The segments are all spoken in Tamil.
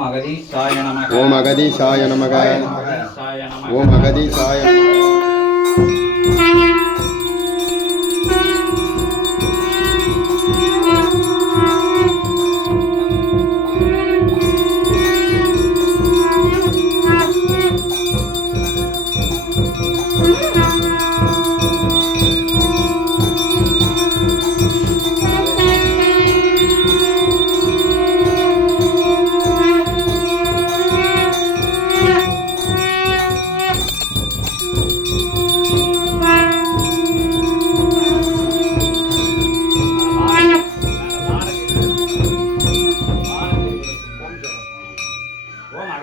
ஓம் அகதீசாய நமக. ஓம் அகதீசாய நமக. ஓம் அகதீசாய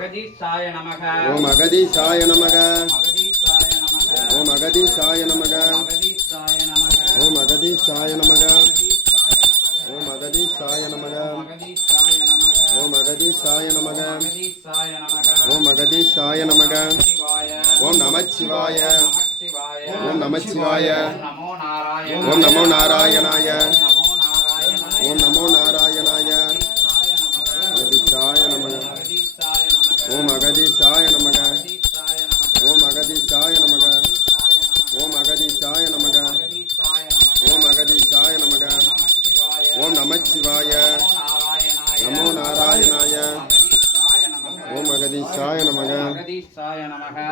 அகதீசாய நமக. ஓம் அகதீசாய நமக. ஓம் அகதீசாய நமக. ஓம் அகதீசாய நமக. ஓம் அகதீசாய நமக. ஓம் அகதீசாய நமக. ஓம் அகதீசாய நமக. ஓம் நமச்சிவாய. ஓம் நமச்சிவாய. ஓம் நமோ நாராயணாய. ஓம் நமோ நாராயணாய. அகதீசாய நமக. ஓம் அகதீசாய நமக. ஓம் அகதீசாய நமக. ஓம் அகதீசாய நமக. ஓம் அகதீசாய நமக. ஓம் நமச்சிவாய. நமோ நாராயணாய. ஓம் அகதீசாய நமக.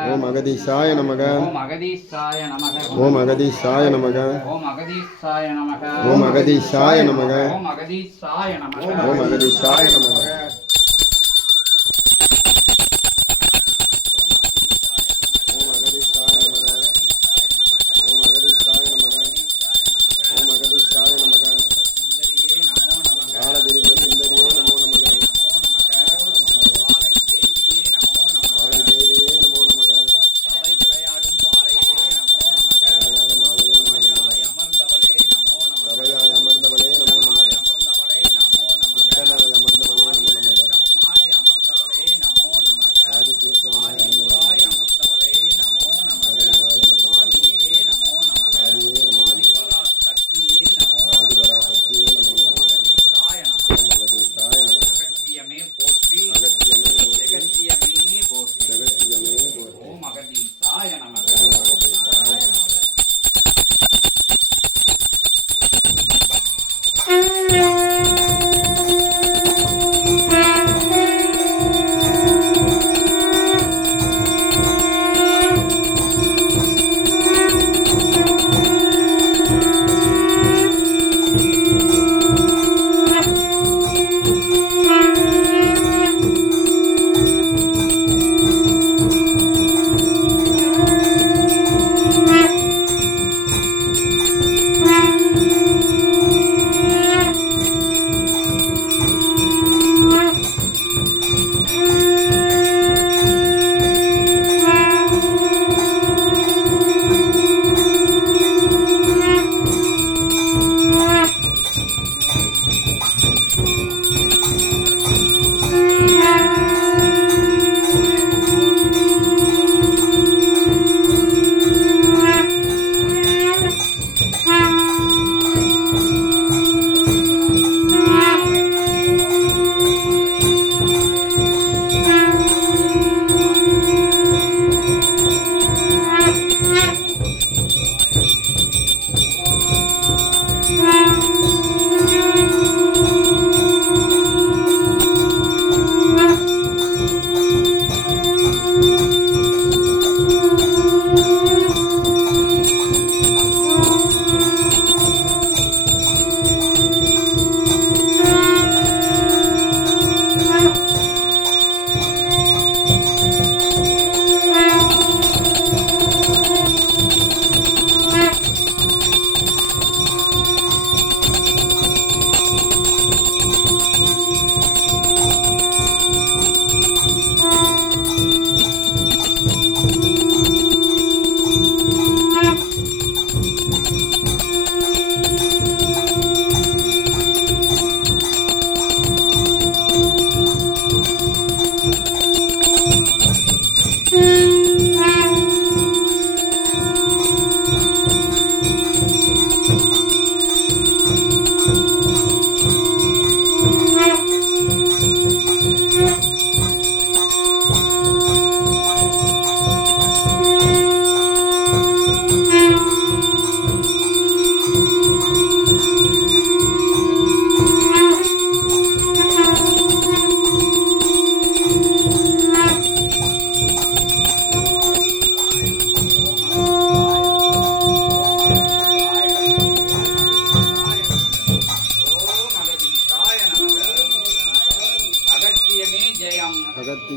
ஓம் அகதீசாய நமக. ஓம் அகதீசாய நமக. ஓம் அகதீசாய நமக. ஓம் அகதீசாய நமக. ஓம் அகதீசாய நமக. அமர்ந்தவளே நமோ நமக.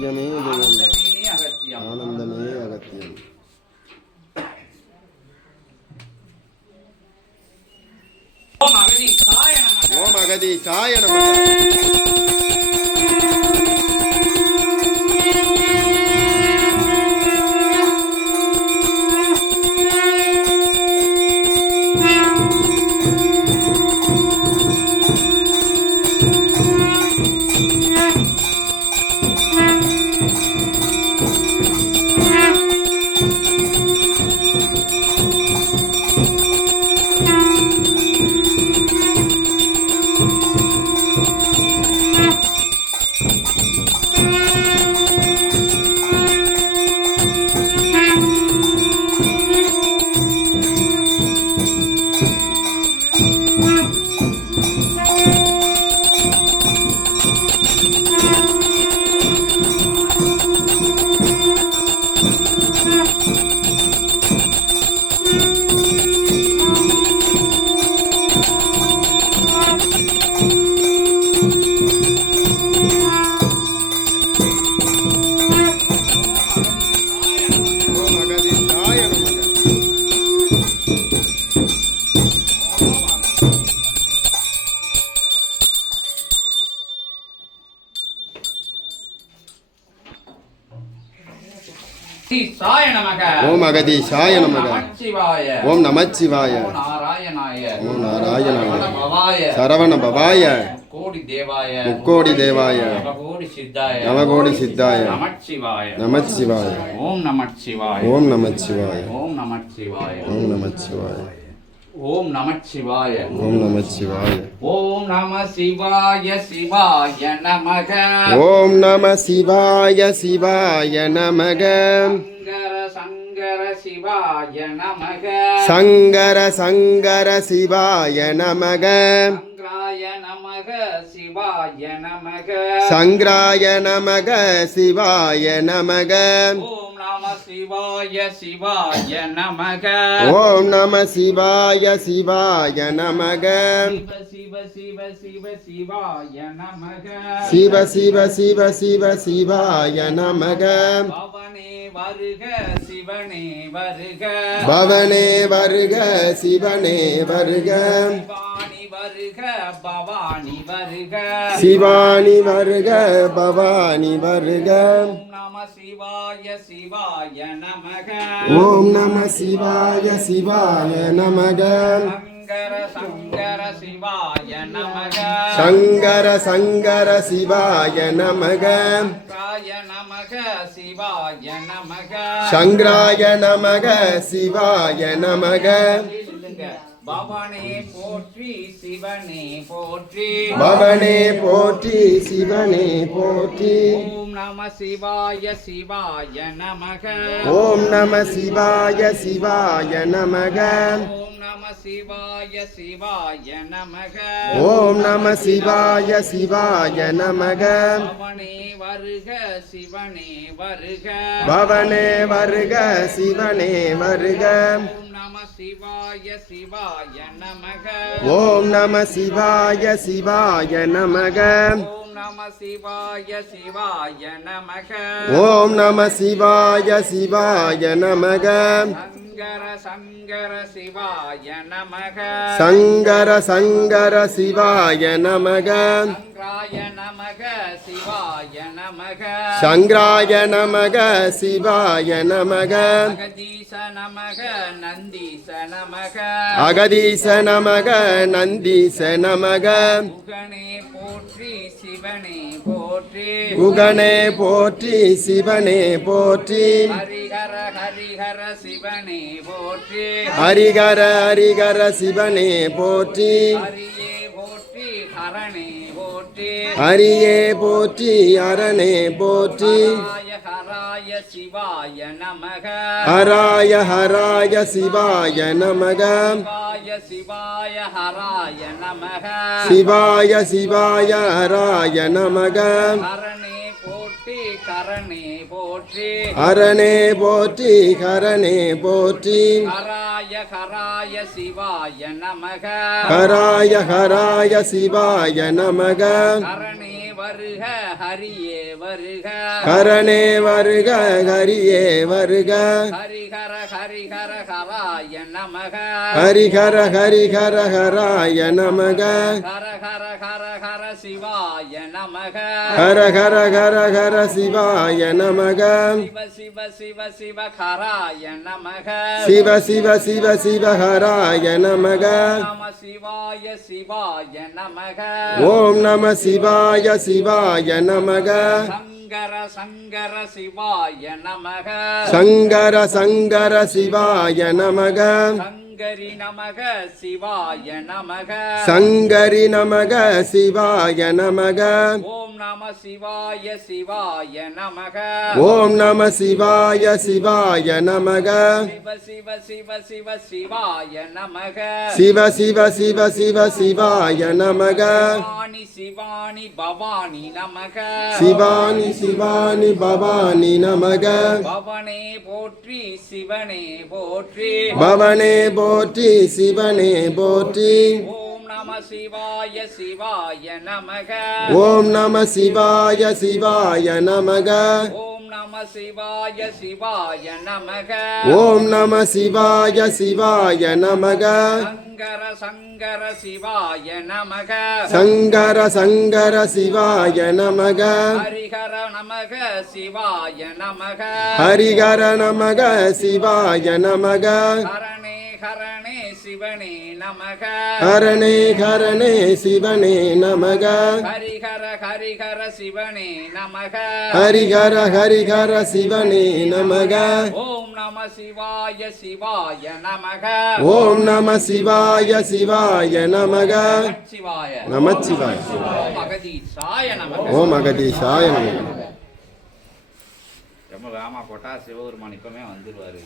அகத்தியமே அகத்தியம் ஆனந்தமே அகத்தியம். ஓம் அகதீசாய நமக. ஓம் அகதீசாய நமக. அகதீசாய நமக. ஓம் அகதீசாய நமக. நமச்சிவாய. ஓம் நமச்சிவாய. ஓம் நாராயணாய. ஓம் நாராயணாய. பவாய. சரவண பவாய. கோடி தேவாய. முக்கோடி தேவாய. நவகோடி சித்தாய. நவகோடி சித்தாய. நமச்சிவாய. நமச்சிவாய. ஓம் நமச்சிவாய. ஓம் நமச்சிவாய. ஓம் நமச்சிவாய. ஓம் நமச்சிவாய. ஓம் நமச்சிவாய. ஓம் நமச்சிவாய. ஓம் நம சிவாய சிவாய நமக. ஓம் நம சிவாய சிவாய நமக. சங்கர சங்கர சிவாய நமக. சங்கர சங்கர சிவாய நமக. சங்கராய நமக சிவாய நமக. சங்கராய நமக சிவாய நமக. ஓம் நம சிவாய சிவாய நமக. ஓம் நம சிவாய சிவாய நமக. சிவ சிவ சிவ சிவ சிவாய நமக. சிவ சிவ சிவ சிவ சிவாய நமக. பவனே வருக சிவனே வருக. பவனே வருக சிவனே வருக. சிவானி வருக பவானி வருக. சிவானி வருக பவானி வருக. ஓம் நம சிவாய சிவாய நமக. ஓம் நம சிவாய சிவாய நமக. சங்கர சங்கர சிவாய நமக. சங்கர சங்கர சிவாய நமக. சங்கராய நமக சிவாய நமக. சங்கராய நமக சிவாய நமக. பவனே போற்றி சிவனே போற்றி. பவனே போற்றி சிவனே போற்றி. ஓம் நம சிவாய சிவாய நமக. ஓம் நம சிவாய சிவாய நமக. ஓம் நம சிவாய சிவாய நமக. ஓம் நம சிவாய சிவாய நமக. பவனே வருக சிவனே வருக. பவனே வருக சிவனே வருக. ஓம் நம சிவாய சிவாய நமக. ஓம் நம சிவாய சிவாய நமக. ஓம் நம சிவாய சிவாய நமக. ஓம் நம சிவாய சிவாய நமக. சங்கர சங்கர சிவாய நமக. சங்கர சங்கர சிவாய நமக. சங்கராய நமக சிவாய நமக. சங்கராய நமக சிவாய நமக. அகதீச நமக நந்தீச நமக. அகதீச நமக நந்தீச நமக. முகனே போற்றி சிவனே போற்றி. குகனே போற்றி சிவனே போற்றி. ஹரிஹர ஹரிஹர சிவனே போற்றி. ஹரிகர ஹரிகர சிவனே போற்றி. ஹரியே போற்றி ஹரணே போற்றி. ஹரியே போற்றி அரணே போற்றி. ஹராய ஹராய சிவாய நமக. ஹராய ஹராய சிவாய நமக. சிவாய சிவாய ஹராய நமக. சிவாய சிவாய ஹராய நமக. ஹரணே போற்றி கரணே போற்றி. ஹரணே போற்றி ஹரணே போற்றி. ஹராய ஹராய சிவாய நமக. ஹராய ஹராய சிவாய நமக. ஹரணே வருக ஹரியே வருக ஹரனே வருக ஹரியே வருக ஹரிஹர ஹரிஹர ஹராய நமக ஹரிஹர ஹரிஹர ஹராய நமக ஹர ஹர ஹர ஹர சிவாய நமக ஹர ஹர ஹர ஹர சிவாய நமக சிவ சிவ சிவ சிவ ஹராய நமக சிவ சிவ சிவ சிவ ஹராய நமக நம சிவாய சிவாய நமக ஓம் நம சிவாய சிவாய நமக சங்கர சங்கர சிவாய நமக சங்கர சங்கர சிவாய நமக சங்கரி நமக சிவாய நமக சங்கரி நமக சிவாய நமக ஓம் நம சிவாய சிவாய நமக ஓம் நம சிவாய சிவாய நமக சிவ சிவ சிவ சிவ சிவாய நமக சிவ சிவ சிவ சிவ சிவாய நமக சிவானி சிவானி பவானி நமக சிவானி சிவானி பவானி நமக பவனே போற்றி சிவனே போற்றி பவனே போற்றி சிவனே போற்றி ஓம் நம சிவாய சிவாய நமக ஓம் நம சிவாய சிவாய நமக ஓம் நம சிவாய சிவாய நமக ஓம் நம சிவாய சிவாய நமக சங்கர சங்கர சிவாய நமக சங்கர சங்கர சிவாய நமக ஹரிஹர நமக சிவாய நமக ஹரிஹர நமக சிவாய நமக ஹரணே ஹரணே சிவனே நமக ஹரணே ஹரணே சிவனே நமக ஹரிஹர ஹரிஹர சிவனே நமக ஹரிஹர ஹரிஹர சிவனே நமக ஓம் நம சிவாய சிவாய நமக ஓம் நம சிவாய சிவாய நமக சிவாய நமச்சிவாய ஓம் அகதீசாய நமக ஓம் அகதீஷாய நமக ரொம்ப வேகமா போட்டா சிவபெருமான் இப்பமே வந்துருவாரு